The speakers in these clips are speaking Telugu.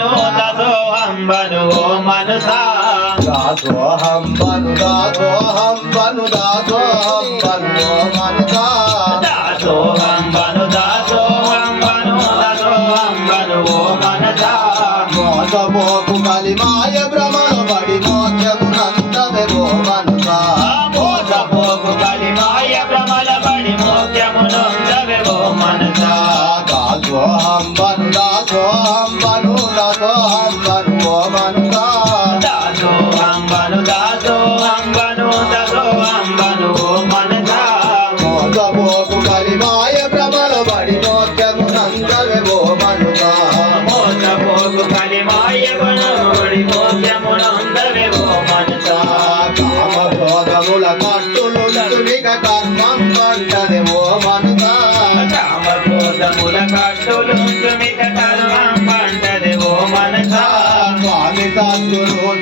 అంబను దసోహంబను ఓ మనసా దాసోహం బను దాసోహం బను దాసోహం బను ఓ మనసా దాసోహంబను దాసోహంబను దసోహంబను ఓ మనసా మోసమోపు కలిమాయ భ్రమణ బడి మోక్షము నందమే ఓ మనసా మోసపోకు కలిమాయ భ్రమల బడి మోక్షమునొందవే ఓ మనసా దాసోహం బను దాసోహం బను దాసోహం బను ఓ మనసా దాసోహంబను దాసోహంబను దసోహంబను ఓ మనసా మోసమోపు కలిమాయ భ్రమణ బడి మోక్షము నందమే ఓ మనసా మోసపోకు కలిమాయ బడి మోక్షమునొందవే ఓ మనసా కామక్రోధముల కట్టులు నడుమిక కర్మం మంటది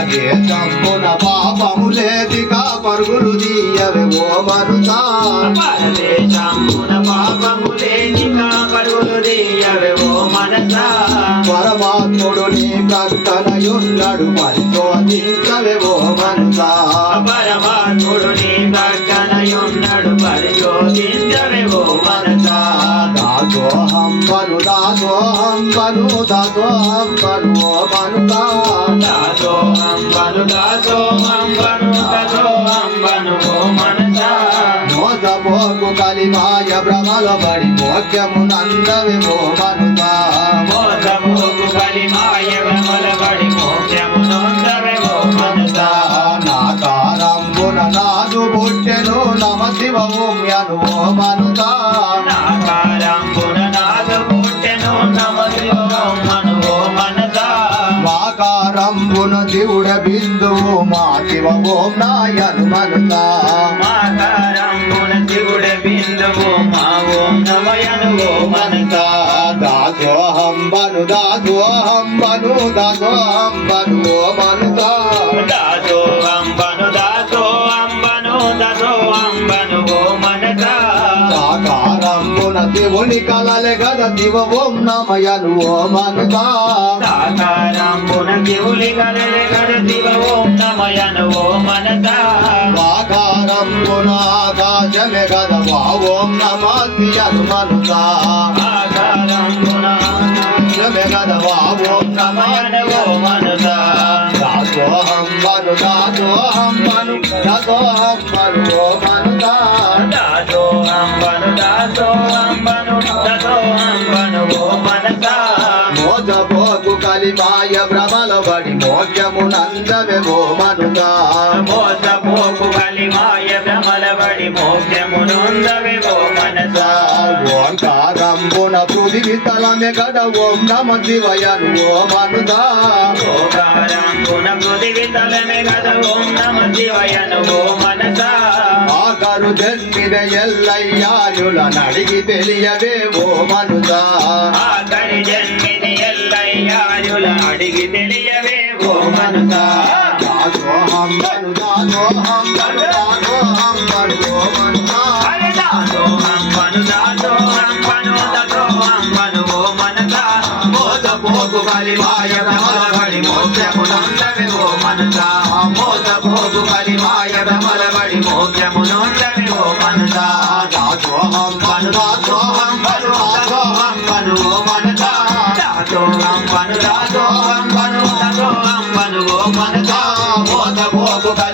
పరదేశంబున పాపములేదిగా పరుగులు తీయవే ఓ మరుసా పరదేశంబున పాపములేనిగా పరుగులు తీయవే ఓ మనసా. పరమాత్ముడు నీ ప్రక్కనయున్నాడు పరిశోధించవే ఓ మనసా. దాసోహం పను దాసోహం పను ఓ మనుసా దాసోహంబను దాసోహంబను దసోహంబను ఓ మనసా మోసపోకు కలిమాయ భ్రమల బడి మోక్షము నందవే ఓ మనుసా మోసపోకు కలిమాయ భ్రమల బడి మోక్షమునొందవే ఓ మనసా నాకారంబున నాదు పుట్టెను నమ శివ ఓమ్యను శివుడ బిందువు మా శివ ఓం మనుసా మాకారంబున శివుడ బిందువు మా ఓం దాసోహం బను దాసోహం బను దాసోహం బను ఓ శివుని కలలె గద శివ ఓం నమయను ఓ మనుసా. సాకారంబున శివులి గలె గడ శివ ఓం నమయను ఓ మనసా. ఆకారంబున ఆకాశమె గద వా ఓం నమ శియను మనుసా. ఆకారంబున ఆకాశమె గద వా ఓం నమ నమయను ఓ మనసా దాసోహం బను దాసోహం బను దాసోహం ఓ బడి మోక్షము నందమే ఓ మనుసా మోసపోకు కలిమాయ భ్రమలబడి మోక్షమునుందవే ఓ మనసా. ఓంకారంబున పృథివి తలమె గద ఓం నమ శివయను ఓ మనుసా ఓకారంబున పృథివి తలమే గద ఓం నమ శివయను ఓ మనసా. ఆకరు జన్మిన ఎల్లయ్యాయుల నడిగి తెలియవే ఓ మనుసా ఆఖరి జన్మిని ఎల్లయ్యాయుల అడిగి తెలియవే ఓ మనసా దాసోహం బను దాసోహం బను దాసోహం బను ఓ మనుసా హరి ఓ ఓ ఓ మనసా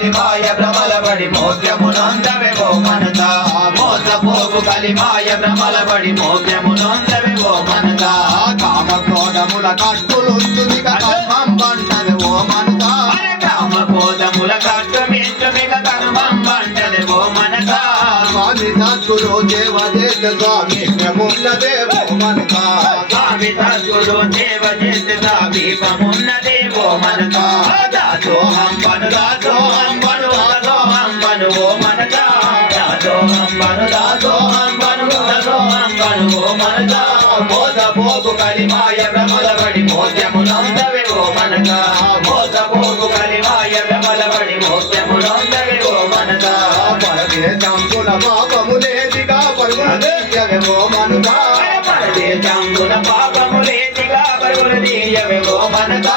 కలిమాయ భ్రమలబడి మోక్షమునందవే ఓ మనసా. మోసపోకు కలిమాయ భ్రమలబడి మోక్షమునందవే ఓ కామ క్రోధముల కట్టులు కర్మం పంటది ఓ కామ కోదముల కష్టమేష్టమిక కర్మం వంటది ఓ స్వామి సద్గురు దేవ దేశ స్వామి ఉన్నదే ఓ స్వామి సద్గురు సేవ చేసి సమీపమున్నదే ఓ పోకు కలిమాయ భ్రమలబడి మోసమునందవే ఓ మనస. మోస పోకు కలిమాయ భ్రమలబడి మోసమునందవే ఓ మనస. పరదేశంబుల పాపములేదిగా పరుగున తీయవెవో మనస. పరదేశంబుల పాపములేతిగా పరుగులు తీయవే ఓ మనస.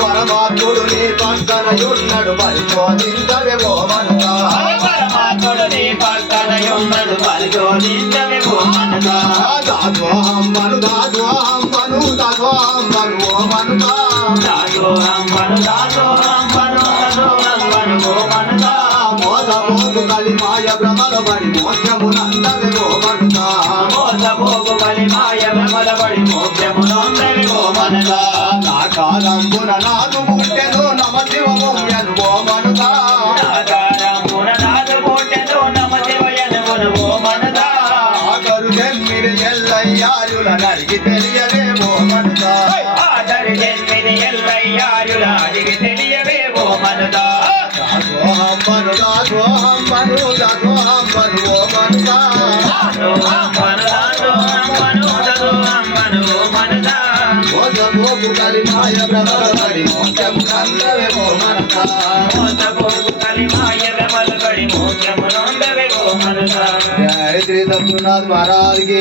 పరమాత్ముడు నీ పక్కనయున్నడు పరిశోధించవెవో మనస. పరమాత్ముడు నీ పక్కనయున్నడు పరిశోధించవే ఓ మనస దాసోహం మను దాసోహం మను ఓ మనస దాసోహం పను దాసోహం పను దాసోహం పను ఓ మనస మోస భ్రమల బడి ఓ కలిమాయ భ్రమల బడి మోక్షమునందవేమో మనస. మోసపోకు కలిమాయ భ్రమలబడి మోక్షమునందవే ఓ మనస. జయ శ్రీ సత్యనాథ్ మహారాజ్కి